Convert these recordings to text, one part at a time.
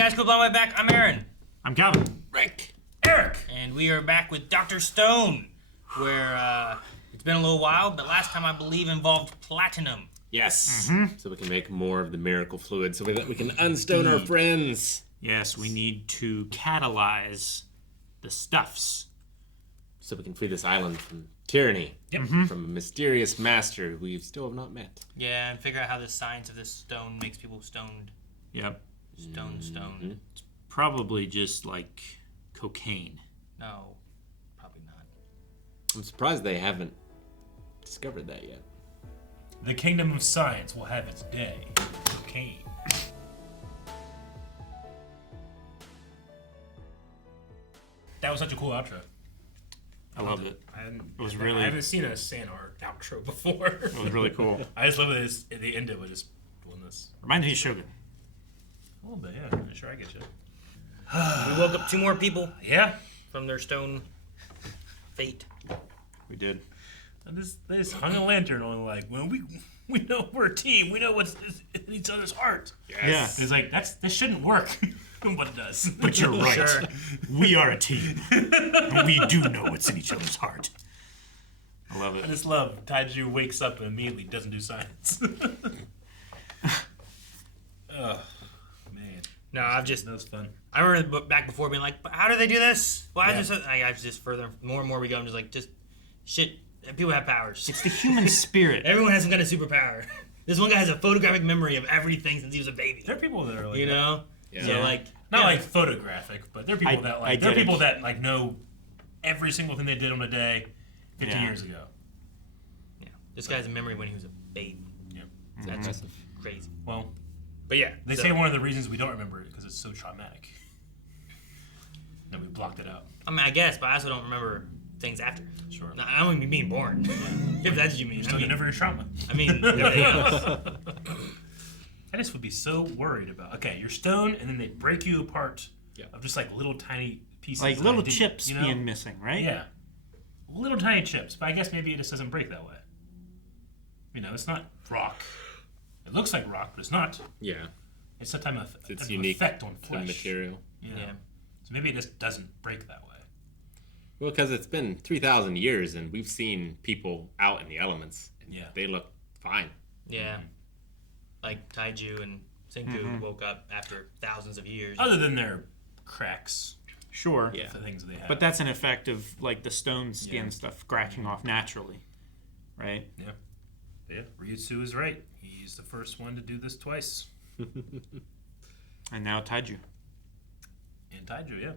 guys, cool, my way back. I'm Aaron. I'm Calvin. Rick. Eric. And we are back with Dr. Stone, where it's been a little while, but last time I believe involved platinum. Yes. Mm-hmm. So we can make more of the miracle fluid so that we can unstone our friends. Yes, we need to catalyze the stuffs. So we can free this island from tyranny. Yep. From a mysterious master we still have not met. Yeah, and figure out how the science of this stone makes people stoned. Yep. Stone. Mm-hmm. It's probably just like cocaine. No, probably not. I'm surprised they haven't discovered that yet. The kingdom of science will have its day. Cocaine. That was such a cool outro. I loved it. It was I really- haven't seen a Sandor outro before. It was really cool. I just love that at the end of it just doing this. Reminds me of Shogun. A little bit, yeah. Sure, I get you. We woke up 2 more people Yeah. from their stone fate. We did. And they just hung a lantern on like, well, we know we're a team. We know what's in each other's heart. Yes. It's like this shouldn't work, but it does. But you're right. Sure. We are a team. We do know what's in each other's heart. I love I it. just love Taiju wakes up and immediately doesn't do science. Oh man, No, I've just... that was fun. I remember back before being like, but how do they do this? Why is this? I just further, more and more we go, I'm just like, just shit. People have powers. It's the human spirit. Everyone has some kind of superpower. This one guy has a photographic memory of everything since he was a baby. There are people that are like You that. know? Yeah. So like, Not like photographic, but there are people that like there are get it. people that like know every single thing they did on a day 50 Yeah. years ago. yeah, this guy has a memory when he was a baby. Yeah. That's crazy. Well, But yeah, they say one of the reasons we don't remember it because it's so traumatic. That we blocked it out. I mean, I guess, but I also don't remember things after. Sure. No, I don't mean being born. If that's what you mean. Still get over your trauma. I mean, everything else. I just would be so worried about. Okay, you're stoned, and then they break you apart of just like little tiny pieces. Like that little I didn't- chips you know? being missing, right? Yeah, little tiny chips. But I guess maybe it just doesn't break that way. You know, it's not rock. It looks like rock, but it's not. Yeah. It's a type of, It's type of unique effect on to the flesh. material. Yeah. Yeah. So maybe it just doesn't break that way. Well, because it's been 3,000 years and we've seen people out in the elements. And Yeah. They look fine. Yeah. Like Taiju and Senku woke up after thousands of years. Other than their cracks, Sure. Yeah. the things they have. But that's an effect of like the stone skin Yeah. stuff cracking off naturally, right? Yeah, Ryutsu is right. He's the first one to do this twice. And now Taiju. And Taiju, yeah.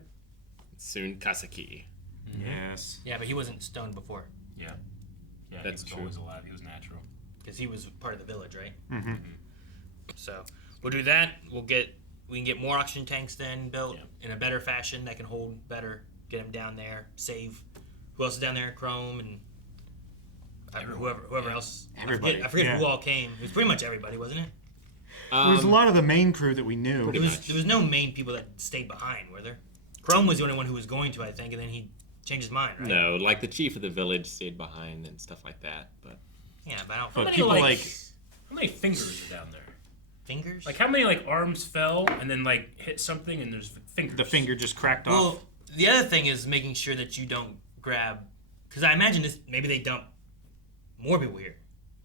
Soon Kasaki. Yes. Yeah, but he wasn't stoned before Yeah. Yeah, That's he was true. always alive. He was natural. because he was part of the village, right? Mm-hmm. So we'll do that. We can get more oxygen tanks then built Yeah. in a better fashion that can hold better. Get him down there. Save. Who else is down there? Chrome and whoever else. Everybody, I forget yeah. who all came. It was pretty much everybody, wasn't it? There was a lot of the main crew that we knew. Pretty much. There was no main people that stayed behind, were there? Chrome was the only one who was going to, I think, and then he changed his mind, right? No, like the chief of the village stayed behind and stuff like that. But Yeah, but I don't. But many, people like- like How many fingers are down there? Fingers? Like, how many, like, arms fell and then, like, hit something and there's fingers? the finger just cracked off. Well, the other thing is making sure that you don't grab, because I imagine this. Maybe they dump more people here.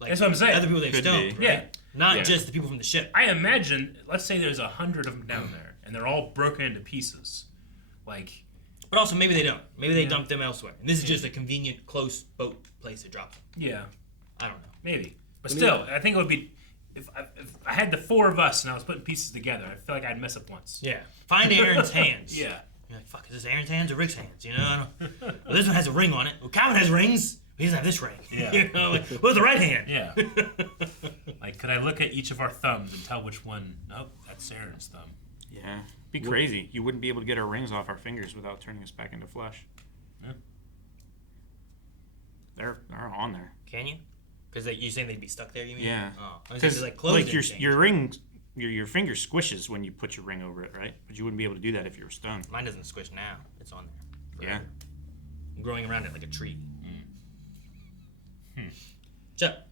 Like That's what I'm saying. Other people they've Could stoned, be. right? Yeah. Not Yeah. just the people from the ship. I imagine, let's say there's 100 of them down there and they're all broken into pieces. Like, But also maybe they don't. Maybe they dump them elsewhere. And this is just a convenient, close boat place to drop them. yeah, I don't know. maybe. But still, I think it would be, if I had the 4 of us and I was putting pieces together, I feel like I'd mess up once. Yeah. Find Aaron's hands. Yeah. You're like, fuck, is this Aaron's hands or Rick's hands? You know, I don't. Well, this one has a ring on it. Well, Calvin has rings. But he doesn't have this ring. Yeah. You know, like, what's the right hand? Yeah. Like, could I look at each of our thumbs and tell which one? Nope, that's Aaron's thumb. Yeah. Be crazy. You wouldn't be able to get our rings off our fingers without turning us back into flesh. Yeah. They're on there. Can you? Because you're saying they'd be stuck there, you mean? Yeah. Oh. I was Because like, clothes like your didn't change. your ring, your finger squishes when you put your ring over it, right? But you wouldn't be able to do that if you were stoned. Mine doesn't squish now. It's on there. Yeah. I'm growing around it like a tree. Shut up.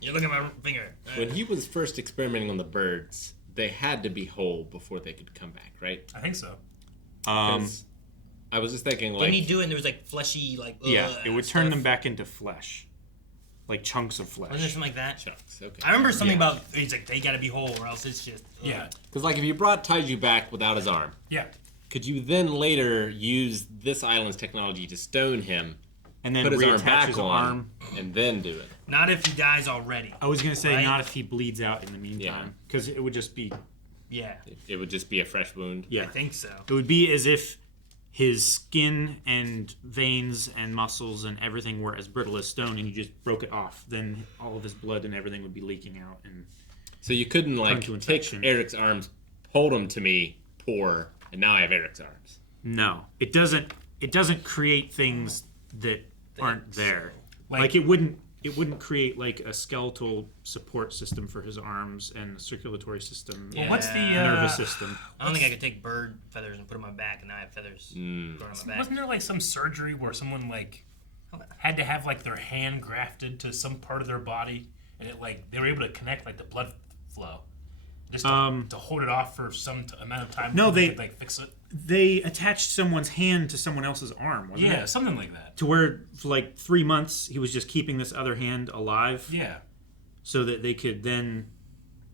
You look at my finger. when he was first experimenting on the birds, they had to be whole before they could come back, right? I think so. 'Cause I was just thinking, like... Didn't he do it and there was like fleshy, like, Yeah, it would turn stuff? them back into flesh. Like chunks of flesh. Wasn't there something like that? Chunks, okay. I remember something about, he's like, they gotta be whole or else it's just... Yeah. Because, like, if you brought Taiju back without his arm, Yeah. could you then later use this island's technology to stone him, And then put his arm reattach back his on, arm. and then do it? Not if he dies already. I was going to say Right? not if he bleeds out in the meantime. Because it would just be... Yeah, It would just be a fresh wound. Yeah. I think so. It would be as if his skin and veins and muscles and everything were as brittle as stone, and you just broke it off. Then all of his blood and everything would be leaking out. And So you couldn't, like, to take infection. Eric's arms, hold them to me, pour, and now I have Eric's arms. no, it doesn't. It doesn't create things that aren't there. Like- Like it wouldn't. It wouldn't create like a skeletal support system for his arms and a circulatory system, Yeah. Well, what's the nervous system. I don't think I could take bird feathers and put them on my back, and now I have feathers growing on my back. Wasn't there like some surgery where someone like had to have like their hand grafted to some part of their body, and it like they were able to connect like the blood flow, just to hold it off for some amount of time. No, before they- could, like fix it. They attached someone's hand to someone else's arm, wasn't Yeah, it? something like that. To where for like 3 months he was just keeping this other hand alive, Yeah, so that they could then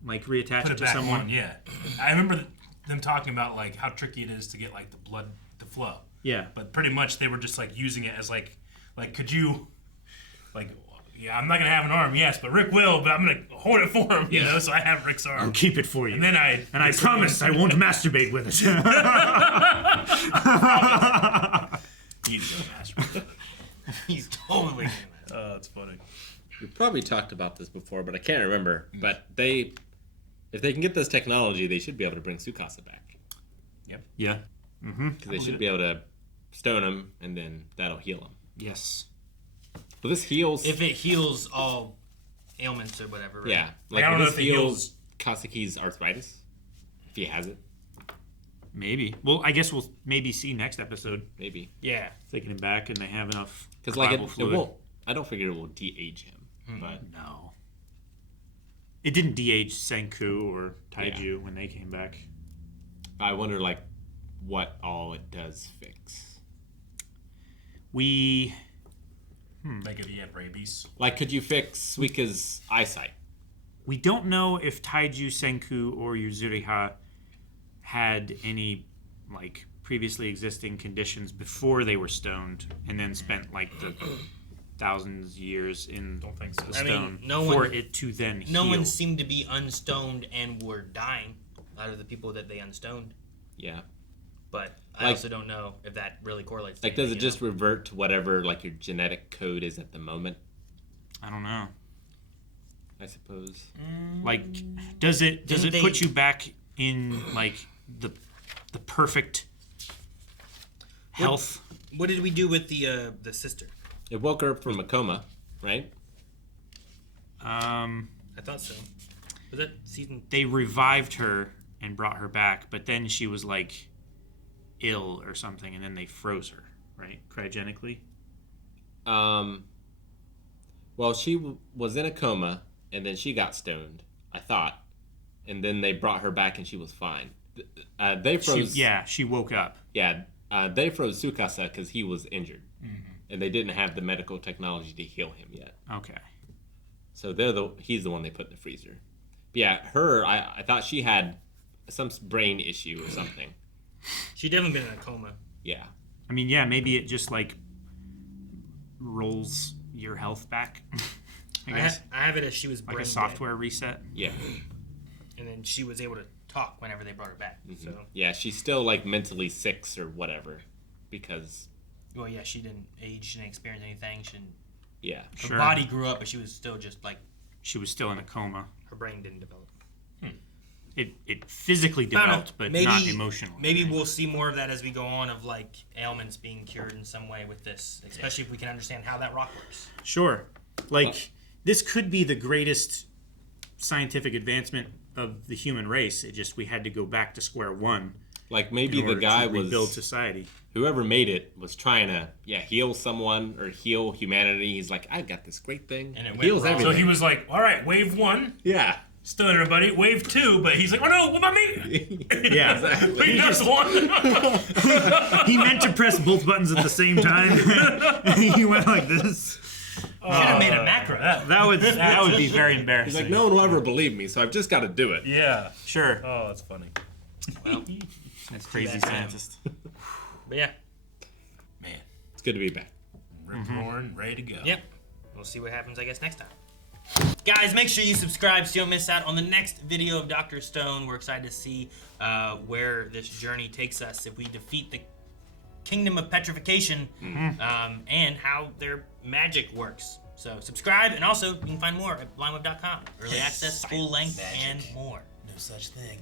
like reattach put it it to back someone. on. Yeah, I remember them talking about like how tricky it is to get like the blood to flow. Yeah. But pretty much they were just like using it as like could you like. Yeah, I'm not gonna have an arm, yes, but Rick will. But I'm gonna hold it for him, you know. So I have Rick's arm, I'll keep it for you. and then I promise I won't masturbate with it. He's gonna masturbate. He's totally doing that. That's funny. We probably talked about this before, but I can't remember. But if they can get this technology, they should be able to bring Tsukasa back. Yeah. Because they should be able to stone him, and then that'll heal him. Yes. Well, this heals... If it heals all ailments or whatever, right? yeah. I don't will know this if it heals- Kasaki's arthritis? If he has it? Maybe. Well, I guess we'll maybe see next episode. Maybe. Yeah. Taking him back and they have enough. Because, like, coagulable it fluid. won't... I don't figure it will de-age him. But No. It didn't de-age Senku or Taiju when they came back. I wonder, like, what all it does fix. We Like if he had rabies. Like, could you fix Suika's eyesight? don't know if Taiju, Senku, or Yuzuriha had any like previously existing conditions before they were stoned, and then spent like the thousands years in Don't think so. the I mean, stone no for one- it to then No heal. one seemed to be unstoned and were dying out of the people that they unstoned. Yeah. But I Like- also don't know if that really correlates. To Like, does it anything, just revert to whatever, like, your genetic code is at the moment? I don't know. I suppose. Like, does it Didn't they- put you back in like the perfect health? What did we do with the sister? It woke her up from a coma, right? I thought so. Was that season? They revived her and brought her back, but then she was like ill or something, and then they froze her, right? Cryogenically. Well, she was in a coma, and then she got stoned, I thought. And then they brought her back, and she was fine. They froze... She woke up. Yeah, they froze Tsukasa because he was injured. And they didn't have the medical technology to heal him yet. Okay. So he's the one they put in the freezer. But yeah, her, I thought she had some brain issue or something. She definitely been in a coma. Yeah. I mean, yeah, maybe it just like rolls your health back. I guess I have it as she was like brain a software reset. Yeah. dead, and then she was able to talk whenever they brought her back. So, Yeah, she's still like mentally 6 or whatever. Because, well, yeah, she didn't age, she didn't experience anything. She didn't, yeah. her Sure. body grew up, but she was still just like She was still in a coma. her brain didn't develop. It physically I don't know, developed, but not emotionally. Maybe right? we'll see more of that as we go on, of like ailments being cured in some way with this, especially if we can understand how that rock works. Sure. Like, this could be the greatest scientific advancement of the human race. It just, we had to go back to square one. Like maybe in the order guy to rebuild was... society. Whoever made it was trying to, heal someone or heal humanity. He's like, I got this great thing. And it went heals wrong. everything. So he was like, "All right, wave one, Yeah. Stone everybody, wave 2, but he's like, oh no, what about me? Yeah. Exactly. He just one. He meant to press both buttons at the same time. He went like this. Should have made a macro. That would be very embarrassing. He's like, no one will ever believe me, so I've just got to do it. Yeah. Sure. Oh, that's funny. Well, That's crazy bad. scientist. but yeah. Man, It's good to be back. ripped roaring, ready to go. Yep. We'll see what happens, I guess, next time. Guys, make sure you subscribe so you don't miss out on the next video of Dr. Stone. We're excited to see where this journey takes us if we defeat the Kingdom of Petrification and how their magic works. So subscribe, and also you can find more at blindweb.com. Early access, full length, and more. No such thing.